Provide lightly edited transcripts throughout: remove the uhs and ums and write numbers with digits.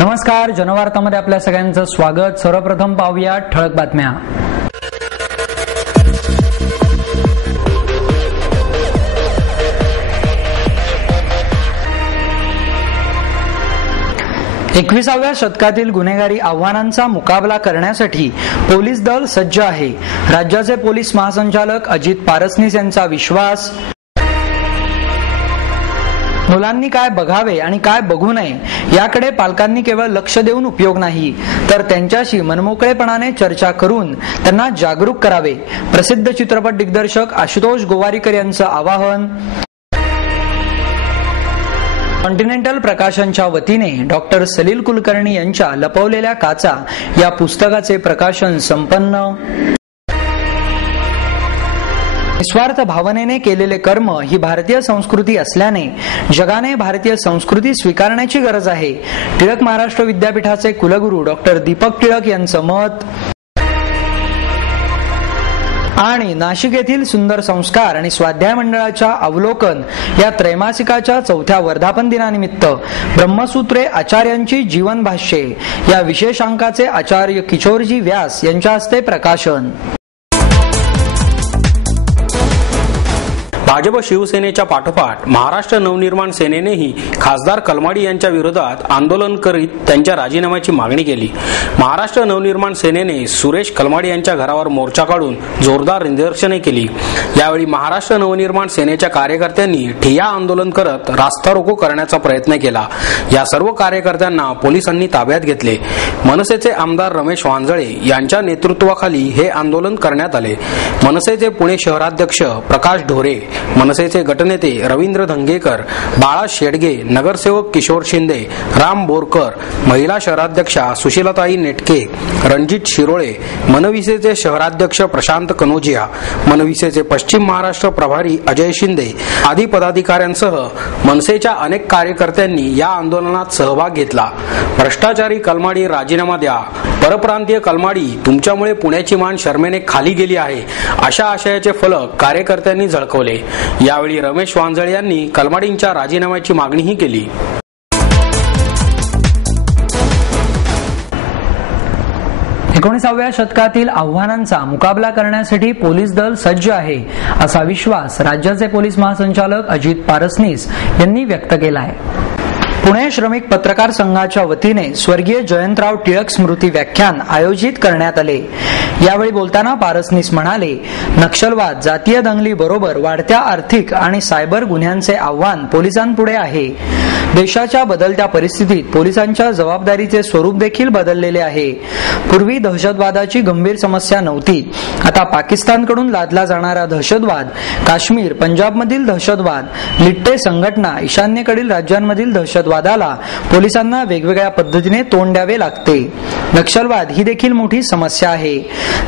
नमस्कार, जनवार्तामध्ये आपल्या सगळ्यांचं स्वागत। सर्वप्रथम पाहूया ठळक बातम्या। एकविसाव्या शतकातील गुन्हेगारी आव्हानांचा मुकाबला करण्यासाठी पोलीस दल सज्ज आहे। राज्याचे पोलीस महासंचालक अजित पारसनीस यांचा विश्वास। मुलांनी काय बघावे आणि काय बघू नये याकडे पालकांनी केवळ लक्ष देऊन उपयोग नाही, तर त्यांच्याशी मनमोकळेपणाने चर्चा करून त्यांना जागरूक करावे। प्रसिद्ध चित्रपट दिग्दर्शक आशुतोष गोवारीकर यांचं आवाहन। कॉन्टिनेंटल प्रकाशनच्या वतीने डॉक्टर सलील कुलकर्णी यांच्या लपवलेल्या काचा या पुस्तकाचे प्रकाशन संपन्न। निस्वार्थ भावनेने केलेले कर्म ही भारतीय संस्कृती असल्याने जगाने भारतीय संस्कृती स्वीकारण्याची गरज आहे। टिळक महाराष्ट्र विद्यापीठाचे कुलगुरू डॉक्टर दीपक टिळक यांचं मत। आणि नाशिक येथील सुंदर संस्कार आणि स्वाध्याय मंडळाच्या अवलोकन या त्रैमासिकाच्या 4थ्या वर्धापन दिनानिमित्त ब्रह्मसूत्रे आचार्यांची जीवन भाष्ये या विशेषांकाचे आचार्य किशोरजी व्यास यांच्या हस्ते प्रकाशन। भाजप शिवसेनेच्या पाठोपाठ महाराष्ट्र नवनिर्माण सेनेनेही खासदार कलमाडी यांच्या विरोधात आंदोलन करीत त्यांच्या राजीनाम्याची मागणी केली। महाराष्ट्र नवनिर्माण सेनेने सुरेश कलमाडी यांच्या घरावर मोर्चा काढून जोरदार निदर्शने केली। यावेळी महाराष्ट्र नवनिर्माण सेनेच्या कार्यकर्त्यांनी ठिय्या आंदोलन करत रास्ता रोको करण्याचा प्रयत्न केला। या सर्व कार्यकर्त्यांना पोलिसांनी ताब्यात घेतले। मनसेचे आमदार रमेश वांजळे यांच्या नेतृत्वाखाली हे आंदोलन करण्यात आले। मनसेचे पुणे शहराध्यक्ष प्रकाश ढोरे, मनसेचे गटनेते रवींद्र धंगेकर, बाळा शेडगे, नगरसेवक किशोर शिंदे, राम बोरकर, महिला शहराध्यक्षा सुशीलाताई नेटके, रणजित शिरोळे, मनविसेचे शहराध्यक्ष प्रशांत कनोजिया, मनविसेचे पश्चिम महाराष्ट्र प्रभारी अजय शिंदे आदी पदाधिकाऱ्यांसह मनसेच्या अनेक कार्यकर्त्यांनी या आंदोलनात सहभाग घेतला। भ्रष्टाचारी कलमाडी राजीनामा द्या, परप्रांतीय कलमाडी तुमच्यामुळे पुण्याची मान शर्मेने खाली गेली आहे, अशा आशयाचे फलक कार्यकर्त्यांनी झळकवले। यावेळी रमेश वांजळे यांनी कलमाडींच्या राजीनाम्याची मागणीही केली। एकोणिसाव्या शतकातील आव्हानांचा मुकाबला करण्यासाठी पोलीस दल सज्ज आहे, असा विश्वास राज्याचे पोलीस महासंचालक अजित पारसनीस यांनी व्यक्त केला आहे। पुणे श्रमिक पत्रकार संघाच्या वतीने स्वर्गीय जयंतराव टिळक स्मृती व्याख्यान आयोजित करण्यात आले। यावेळी बोलताना पारसनीस म्हणाले, नक्षलवाद, जातीय दंगली बरोबर वाढत्या आर्थिक आणि सायबर गुन्ह्यांचे आव्हान पोलिसांपुढे आहे। देशाच्या बदलत्या परिस्थितीत पोलिसांच्या जबाबदारीचे स्वरूप देखील बदललेले आहे। पूर्वी दहशतवादाची गंभीर समस्या नव्हती, आता पाकिस्तानकडून लादला जाणारा दहशतवाद, काश्मीर, पंजाबमधील दहशतवाद, लिट्टे संघटना, ईशान्येकडील राज्यांमधील दहशतवादाला पोलिसांना वेगवेगळ्या पद्धतीने तोंड द्यावे लागते। नक्षलवाद ही देखील मोठी समस्या आहे।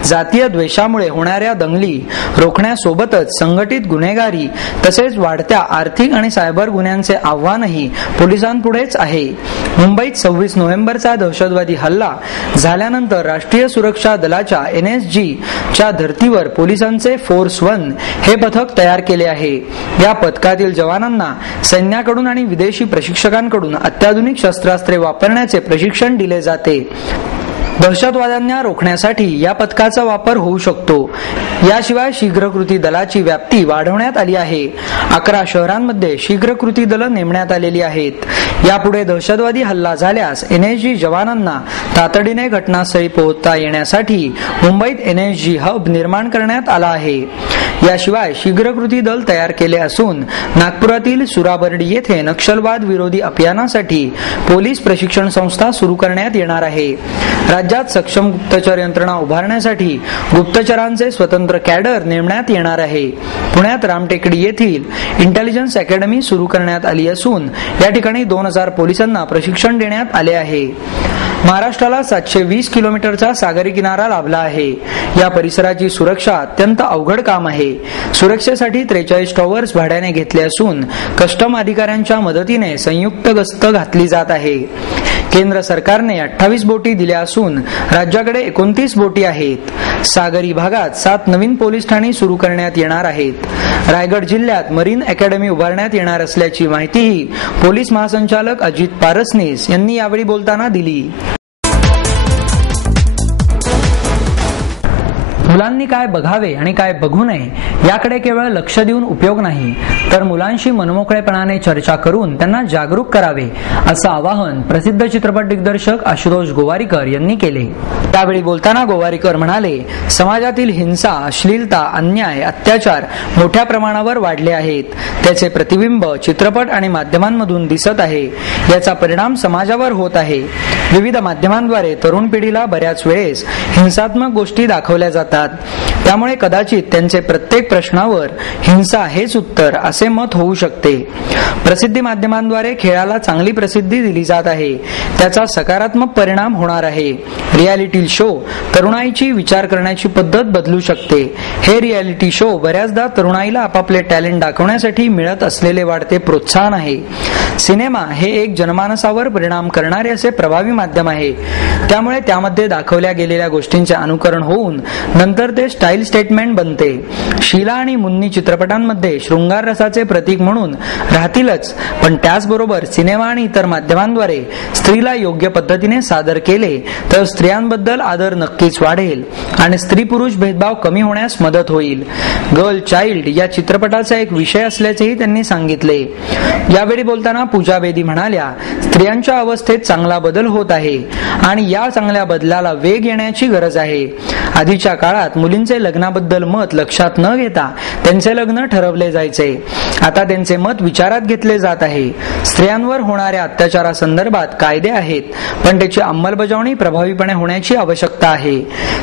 जातीय द्वेषामुळे होणाऱ्या दंगली रोखण्यासोबतच संघटित गुन्हेगारी तसेच वाढत्या आर्थिक आणि सायबर गुन्ह्यांचे आव्हानही पोलिसांपुढेच आहे। मुंबईत 26 नोव्हेंबरचा दहशतवादी हल्ला झाल्यानंतर राष्ट्रीय सुरक्षा दलाच्या NSG च्या धर्तीवर पोलिसांचे फोर्स 1 हे पथक तयार केले आहे। या पथकातील जवानांना सैन्याकडून आणि विदेशी प्रशिक्षकांकडून अत्याधुनिक शस्त्रास्त्रे वापरण्याचे प्रशिक्षण दिले जाते। दहशतवाद्यांना रोखण्यासाठी या पथकाचा वापर होऊ शकतो। याशिवाय शीघ्र कृती दलाची व्याप्ती वाढवण्यात आली आहे। 11 शहरांमध्ये शीघ्र कृती दलं नेमण्यात आलेली आहेत। यापुढे दहशतवादी हल्ला झाल्यास NSG जवानांना तातडीने घटनास्थळी पोहोचता येण्यासाठी मुंबईत NSG हब निर्माण करण्यात आला आहे। याशिवाय शीघ्र कृती दल तयार केले असून नागपुरातील सुराबर्डी येथे नक्षलवाद विरोधी अभियानासाठी पोलीस प्रशिक्षण संस्था सुरू करण्यात येणार आहे। राज्यात सक्षम गुप्तचर यंत्रणा उभारण्यासाठी गुप्तचरांचे स्वतंत्र कॅडर नेमण्यात येणार आहे। पुण्यात रामटेकडी येथील इंटेलिजन्स अकॅडमी सुरू करण्यात आली असून या ठिकाणी 2000 पोलिसांना प्रशिक्षण देण्यात आले आहे। महाराष्ट्राला 720 किलोमीटरचा सागरी किनारा लाभला आहे। या परिसराची सुरक्षा अत्यंत अवघड काम आहे। सुरक्षेसाठी 43 टॉवर्स भाड्याने घेतले असून कस्टम अधिकाऱ्यांच्या मदतीने संयुक्त गस्त घातली जात आहे। केंद्र सरकारने 28 बोटी दिल्या असून राज्याकडे 29 बोटी आहेत। सागरी भागात 7 नवीन पोलीस ठाणी सुरू करण्यात येणार आहेत। रायगड जिल्ह्यात मरीन अकॅडमी उभारण्यात येणार असल्याची माहितीही पोलीस महासंचालक अजित पारसनीस यांनी यावेळी बोलताना दिली। मुलांनी काय बघावे आणि काय बघू नये याकडे केवळ लक्ष देऊन उपयोग नाही, तर मुलांशी मनमोकळेपणाने चर्चा करून त्यांना जागरूक करावे असं आवाहन प्रसिद्ध चित्रपट दिग्दर्शक आशुतोष गोवारीकर यांनी केले। त्यावेळी बोलताना गोवारीकर म्हणाले, समाजातील हिंसा, अश्लीलता, अन्याय, अत्याचार मोठ्या प्रमाणावर वाढले आहेत। त्याचे प्रतिबिंब चित्रपट आणि माध्यमांमधून दिसत आहे। याचा परिणाम समाजावर होत आहे। विविध माध्यमांद्वारे तरुण पिढीला बऱ्याच वेळेस हिंसात्मक गोष्टी दाखवल्या जातात। त्यामुळे कदाचित त्यांचे प्रत्येक प्रश्नावर हिंसा हेच उत्तर असे मत होऊ शकते। प्रसिद्धी माध्यमांद्वारे खेळाला चांगली प्रसिद्धी दिली जात आहे, त्याचा सकारात्मक परिणाम होणार आहे। रियालिटी शो तरुणाईची विचार करण्याची पद्धत बदलू शकते। हे रियालिटी शो बऱ्याचदा तरुणाईला आपापले टॅलेंट दाखवण्यासाठी मिळत असलेले वाढते प्रोत्साहन आहे। सिनेमा हे एक जनमानसावर परिणाम करणारे असे प्रभावी माध्यम आहे, त्यामुळे त्यामध्ये दाखवल्या गेलेल्या गोष्टींचे अनुकरण होऊन नंतर ते स्टाईल स्टेटमेंट बनते। शीला आणि मुन्नी चित्रपटांमध्ये शृंगार रसाचे प्रतीक म्हणून राहतीलच, पण त्याचबरोबर सिनेमा आणि इतर माध्यमांद्वारे स्त्रीला योग्य पद्धतीने सादर केले तर स्त्रियांबद्दल आदर नक्कीच वाढेल आणि स्त्री पुरुष भेदभाव कमी होण्यास मदत होईल। गर्ल चाइल्ड या चित्रपटाचा एक विषय असल्याचेही त्यांनी सांगितले। यावेळी बोलताना पूजा बेदी म्हणाल्या, स्त्रियांच्या अवस्थेत चांगला बदल होत आहे आणि या चांगल्या बदलाला वेग येण्याची गरज आहे। आधीच्या काळात मुलींचे लग्नाबद्दल मत लक्षात न घेता त्यांचे लग्न ठरवले जायचे, आता त्यांचे मत विचारात घेतले जात आहे। स्त्रियांवर होणाऱ्या अत्याचारासंदर्भात कायदे आहेत, पण त्याची अंमलबजावणी प्रभावीपणे होण्याची आवश्यकता आहे।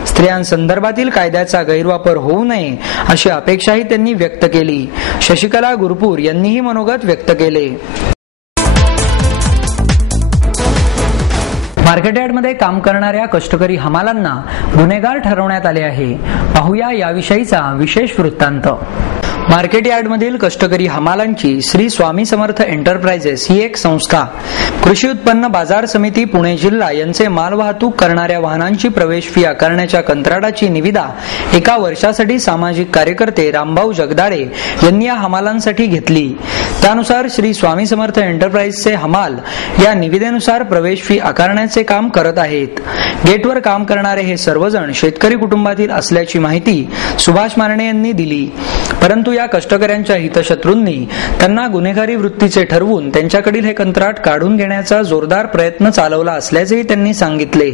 स्त्रियांसंदर्भातील कायद्याचा गैरवापर होऊ नये अशी अपेक्षाही त्यांनी व्यक्त केली। शशिकला गुरपूर यांनीही मनोगत व्यक्त केले। मार्केटयार्डमध्ये काम करणाऱ्या कष्टकरी हमालांना गुन्हेगार ठरवण्यात आले आहे। पाहूया याविषयीचा विशेष वृत्तांत। मार्केटयार्डमधील कष्टकरी हमालांची श्री स्वामी समर्थ एंटरप्राइजेस ही एक संस्था कृषी उत्पन्न बाजार समिती पुणे जिल्हा यांचे मालवाहतूक करणाऱ्या वाहनांची प्रवेश फी आकारण्याच्या कंत्राटाची निविदा 1 वर्षासाठी सामाजिक कार्यकर्ते रामभाऊ जगदाळे यांनी या हमालांसाठी घेतली। त्यानुसार श्री स्वामी समर्थ एंटरप्राइजचे हमाल या निविदेनुसार प्रवेश फी आकारण्याचे काम करत आहेत। गेटवर काम करणारे हे सर्वजण शेतकरी कुटुंबातील असल्याची माहिती सुभाष मारणे यांनी दिली, परंतु या कष्टकऱ्यांच्या हितशत्रूंनी त्यांना गुन्हेगारी वृत्तीचे ठरवून त्यांच्याकडील हे कंत्राट काढून घेण्याचा जोरदार प्रयत्न चालवला असल्याचेही त्यांनी सांगितले।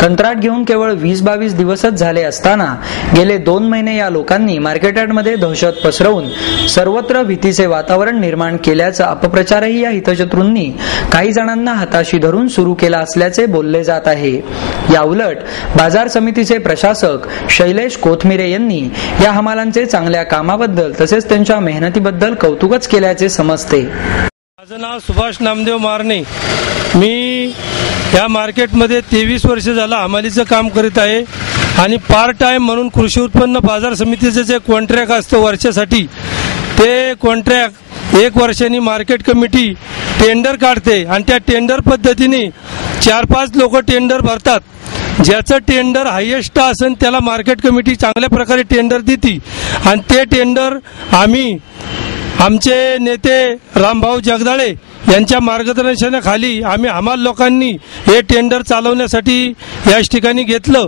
कंत्राट घेऊन केवळ 20-22 दिवसच झाले असताना गेले 2 महिने या लोकांनी मार्केटयार्डमध्ये दहशत पसरवून सर्वत्र भीतीचे वातावरण निर्माण केल्याचा अपप्रचारही या हितशत्रूंनी काही जणांना हाताशी धरून सुरू केला असल्याचे बोलले जात आहे। याउलट बाजार समितीचे प्रशासक शैलेश कोथमिरे यांनी या हमालांचे चांगल्या कामाबद्दल तसेच त्यांच्या मेहनतीबद्दल कौतुकच केल्याचे समजते। माझं नाव सुभाष नामदेव मारणे। मी या मार्केटमध्ये 23 वर्ष झालं हमालीचं काम करीत आहे आणि पार्ट टाइम म्हणून कृषी उत्पन्न बाजार समितीचे जे कॉन्ट्रॅक्ट असतं वर्षासाठी, ते कॉन्ट्रॅक्ट 1 वर्षांनी मार्केट कमिटी टेंडर काढते आणि त्या टेंडर पद्धतीने 4-5 लोक टेंडर भरतात। ज्याचं टेंडर हायेस्ट असेल त्याला मार्केट कमिटी चांगल्या प्रकारे टेंडर देते आणि ते टेंडर आम्ही आमचे नेते रामभाऊ जगदाळे यांच्या मार्गदर्शनाखाली आम्ही हमाल लोकांनी हे टेंडर चालवण्यासाठी याच ठिकाणी घेतलं।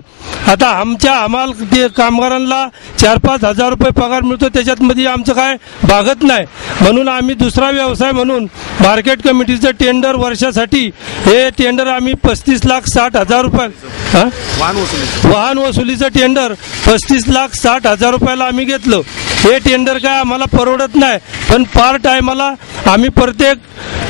आता आमच्या हमाल कामगारांना 4-5 हजार रुपये पगार मिळतो, त्याच्यामध्ये आमचं काय भागत नाही, म्हणून आम्ही दुसरा व्यवसाय म्हणून मार्केट कमिटीचं टेंडर वर्षासाठी हे टेंडर आम्ही 35,60,000 रुपये वाहन वसुलीचं टेंडर 35,60,000 रुपयाला आम्ही घेतलं। हे टेंडर काय आम्हाला परवडत नाही, पण पार्ट टायमाला आम्ही प्रत्येक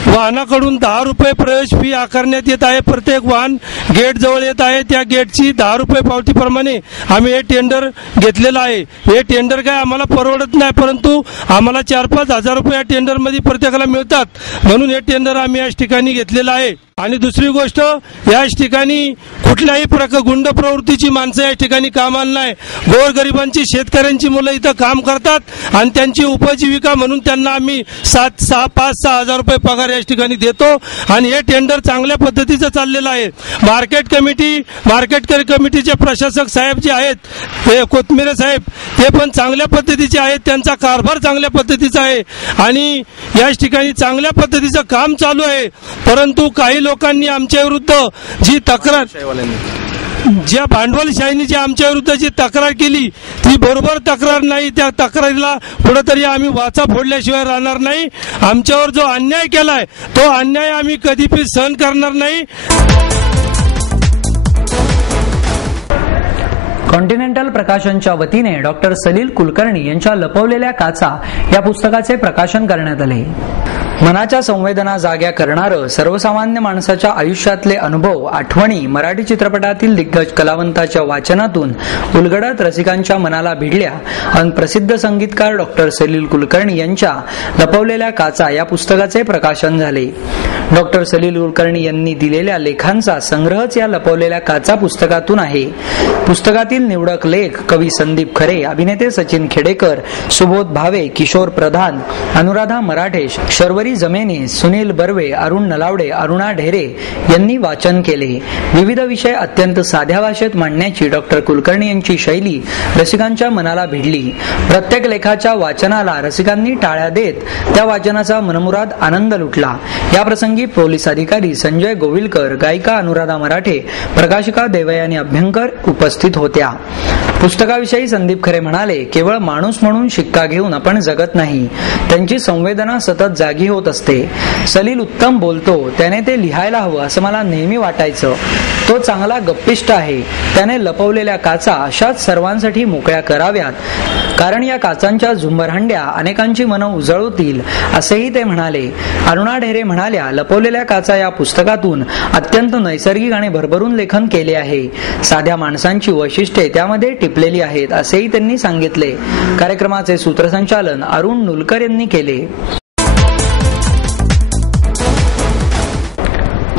वाहनाकडून 10 रुपये प्रवेश फी आकारण्यात येत आहे। प्रत्येक वाहन गेट जवळ येत आहे, त्या गेटची 10 रुपये पावतीप्रमाणे आम्ही हे टेंडर घेतलेलं आहे। हे टेंडर काय आम्हाला परवडत नाही, परंतु आम्हाला 4-5 हजार रुपये या टेंडरमध्ये प्रत्येकाला मिळतात, म्हणून हे टेंडर आम्ही याच ठिकाणी घेतलेलं आहे। आणि दुसरी गोष्ट, याच ठिकाणी कुठल्याही गुंड प्रवृत्तीची माणसं या ठिकाणी कामाला नाही. गोरगरिबांची, शेतकऱ्यांची मुलं इथं काम करतात आणि त्यांची उपजीविका म्हणून त्यांना आम्ही 5-6 हजार रुपये पगार या ठिकाणी देतो आणि हे टेंडर चांगल्या पद्धतीचं चाललेलं आहे. मार्केट कमिटीचे प्रशासक साहेब जे आहेत, हे कोथमिरे साहेब, ते पण चांगल्या पद्धतीचे आहेत. त्यांचा कारभार चांगल्या पद्धतीचा आहे आणि याच ठिकाणी चांगल्या पद्धतीचं काम चालू आहे. परंतु काही लोकांनी आमच्या विरुद्ध जी तक्रार, ज्या भांडवलशाहीने जी आमच्या विरुद्ध जी तक्रार केली ती बरोबर तक्रार नाही. त्या तक्रारीला कुठेतरी आम्ही वाचा फोडल्याशिवाय राहणार नाही. आमच्यावर जो अन्याय केलाय तो अन्याय आम्ही कधीही सहन करणार नाही. कॉन्टिनेंटल प्रकाशनच्या वतीने डॉक्टर सलील कुलकर्णी यांच्या लपवलेल्या काचा या पुस्तकाचे प्रकाशन करण्यात आले. मनाच्या संवेदना जाग्या करणारं, सर्वसामान्य माणसाच्या आयुष्यातले अनुभव, आठवणी मराठी चित्रपटातील दिग्गज कलावंताच्या वाचनातून उलगडत रसिकांच्या मनाला भिडल्या आणि प्रसिद्ध संगीतकार डॉक्टर सलील कुलकर्णी यांच्या लपवलेल्या काचा या पुस्तकाचे प्रकाशन झाले. डॉक्टर सलील कुलकर्णी यांनी दिलेल्या लेखांचा संग्रहच या लपवलेल्या काचा पुस्तकातून आहे. पुस्तकातील निवडक लेख कवी संदीप खरे, अभिनेते सचिन खेडेकर, सुबोध भावे, किशोर प्रधान, अनुराधा मराठे, शर्वरी जमेनी, सुनील बर्वे, अरुण नलावडे, अरुणा ढेरे यांनी वाचन केले. विविध विषय अत्यंत साध्या भाषेत मांडण्याची डॉक्टर कुलकर्णी यांची शैली रसिकांच्या मनाला भिडली. प्रत्येक लेखाच्या वाचनाला रसिकांनी टाळ्या देत त्या वाचनाचा मनमुराद आनंद लुटला. या प्रसंगी पोलीस अधिकारी संजय गोविलकर, गायिका अनुराधा मराठे, प्रकाशिका देवयानी अभ्यंकर उपस्थित होत्या. पुस्तकाविषयी संदीप खरे म्हणाले, केवळ माणूस म्हणून शिक्का घेऊन आपण जगत नाही, त्यांची संवेदना सतत जागी होत असते. सलील उत्तम बोलतो, त्याने ते लिहायला हवं असं मला नेहमी वाटायचं. तो चांगला गप्पिष्ट आहे. त्याने लपवलेल्या काचा अशाच सर्वांसाठी मोकळ्या कराव्यात, कारण या काचांच्या झुंबरहंड्या अनेकांची मनं उजळवतील असेही ते म्हणाले. अरुणा ढेरे म्हणाल्या, लपवलेल्या काचा या पुस्तकातून अत्यंत नैसर्गिक आणि भरभरून लेखन केले आहे. साध्या माणसांची वैशिष्ट्ये त्यामध्ये टिपलेली आहेत असेही त्यांनी सांगितले. कार्यक्रमाचे सूत्रसंचालन अरुण नुलकर यांनी केले.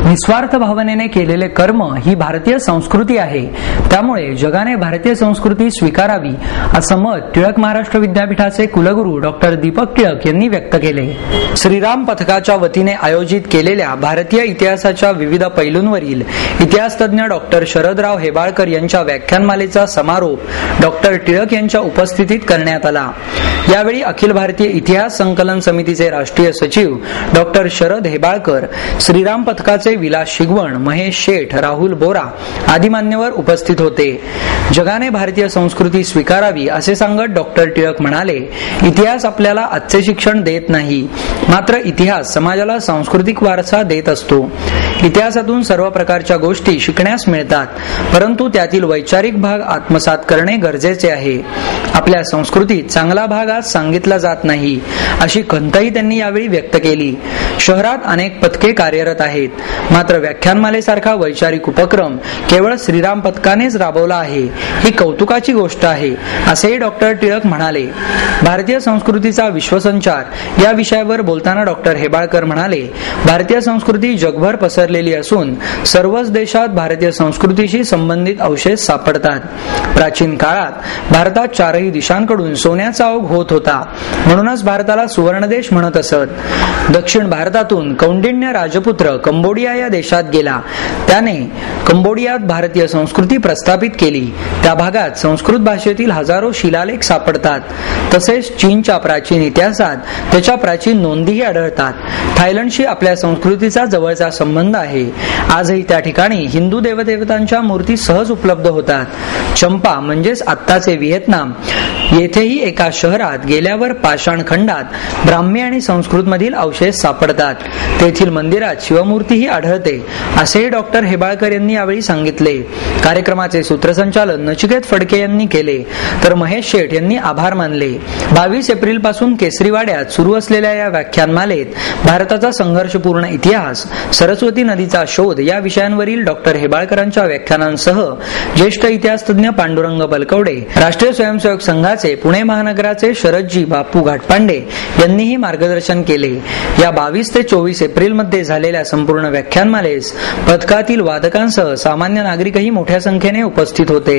निस्वार्थ भावनेने केलेले कर्म ही भारतीय संस्कृती आहे. त्यामुळे जगाने भारतीय संस्कृती स्वीकारावी असं मत टिळक महाराष्ट्र विद्यापीठाचे कुलगुरू डॉक्टर दीपक टिळक यांनी व्यक्त केले. श्रीराम पथकाच्या वतीने आयोजित केलेल्या भारतीय इतिहासाच्या विविध पैलूंवरील इतिहासतज्ञ डॉक्टर शरदराव हेबाळकर यांच्या व्याख्यानमालेचा समारोप डॉक्टर टिळक यांच्या उपस्थितीत करण्यात आला. यावेळी अखिल भारतीय इतिहास संकलन समितीचे राष्ट्रीय सचिव डॉक्टर शरद हेबाळकर, श्रीराम पथकाचे विलास शिगवण, महेश शेठ, राहुल बोरा आदी मान्यवर उपस्थित होते. जगाने भारतीय संस्कृती स्वीकारावी असे सांगत डॉक्टर टिळक म्हणाले, इतिहास आपल्याला आजचे शिक्षण देत नाही, मात्र इतिहास समाजाला सांस्कृतिक वारसा देत असतो. इतिहासातून सर्व प्रकारच्या गोष्टी शिकण्यास मिळतात, परंतु त्यातील वैचारिक भाग आत्मसात करणे गरजेचे आहे. आपल्या संस्कृतीत चांगला भाग आज सांगितला जात नाही अशी खंतही त्यांनी यावेळी व्यक्त केली. शहरात अनेक पथके कार्यरत आहेत, मात्र व्याख्यानमालेसारखा वैचारिक उपक्रम केवळ श्रीराम पथकानेच राबवला आहे, ही कौतुकाची गोष्ट आहे असेही डॉक्टर टिळक म्हणाले. भारतीय संस्कृतीचा विश्वसंचार या विषयावर बोलताना डॉक्टर हेबाळकर म्हणाले, भारतीय संस्कृती जगभर पसरलेली असून सर्वच देशात भारतीय संस्कृतीशी संबंधित अवशेष सापडतात. प्राचीन काळात भारतात चारही दिशांकडून सोन्याचा ओघ होत होता, म्हणूनच भारताला सुवर्णदेश म्हणत असत. दक्षिण भारतातून कौंडिण्य राजपुत्र कंबोडिया या देशात गेला. त्याने कंबोडियात भारतीय संस्कृती प्रस्थापित केली. त्या भागात संस्कृत भाषेतील हजारो शिलालेख सापडतात. तसेच चीनच्या प्राचीन इतिहासात त्याच्या प्राचीन नोंदीही आढळतात. थायलंडशी आपल्या संस्कृतीचा जवळचा संबंध आहे. आजही त्या ठिकाणी हिंदू देवदेवतांच्या मूर्ती सहज उपलब्ध होतात. चंपा म्हणजेच आत्ताचे व्हिएतनाम येथेही एका शहरात गेल्यावर पाषाण खंडात ब्राह्मी आणि संस्कृत मधील अवशेष सापडतात. तेथील मंदिरात शिवमूर्तीही आढळते असेही डॉक्टर हेबाळकर यांनी यावेळी सांगितले. कार्यक्रमाचे सूत्रसंचालन नचिकेत फडके यांनी केले, तर महेश शेठ यांनी आभार मानले. 22 एप्रिल पासून केसरीवाड्यात सुरू असलेल्या या व्याख्यानमालेत भारताचा संघर्षपूर्ण इतिहास, सरस्वती नदीचा शोध या विषयांवरील डॉक्टर हेबाळकरांच्या व्याख्यानांसह ज्येष्ठ इतिहासतज्ञ पांडुरंग बलकवडे, राष्ट्रीय स्वयंसेवक संघाचे पुणे महानगराचे शरदजी बापू घाटपांडे यांनीही मार्गदर्शन केले. या 22 ते 24 एप्रिल मध्ये झालेल्या संपूर्ण व्याख्यान व्याख्यानमालेस पथकातील वादकांसह सामान्य नागरिकही मोठ्या संख्येने उपस्थित होते.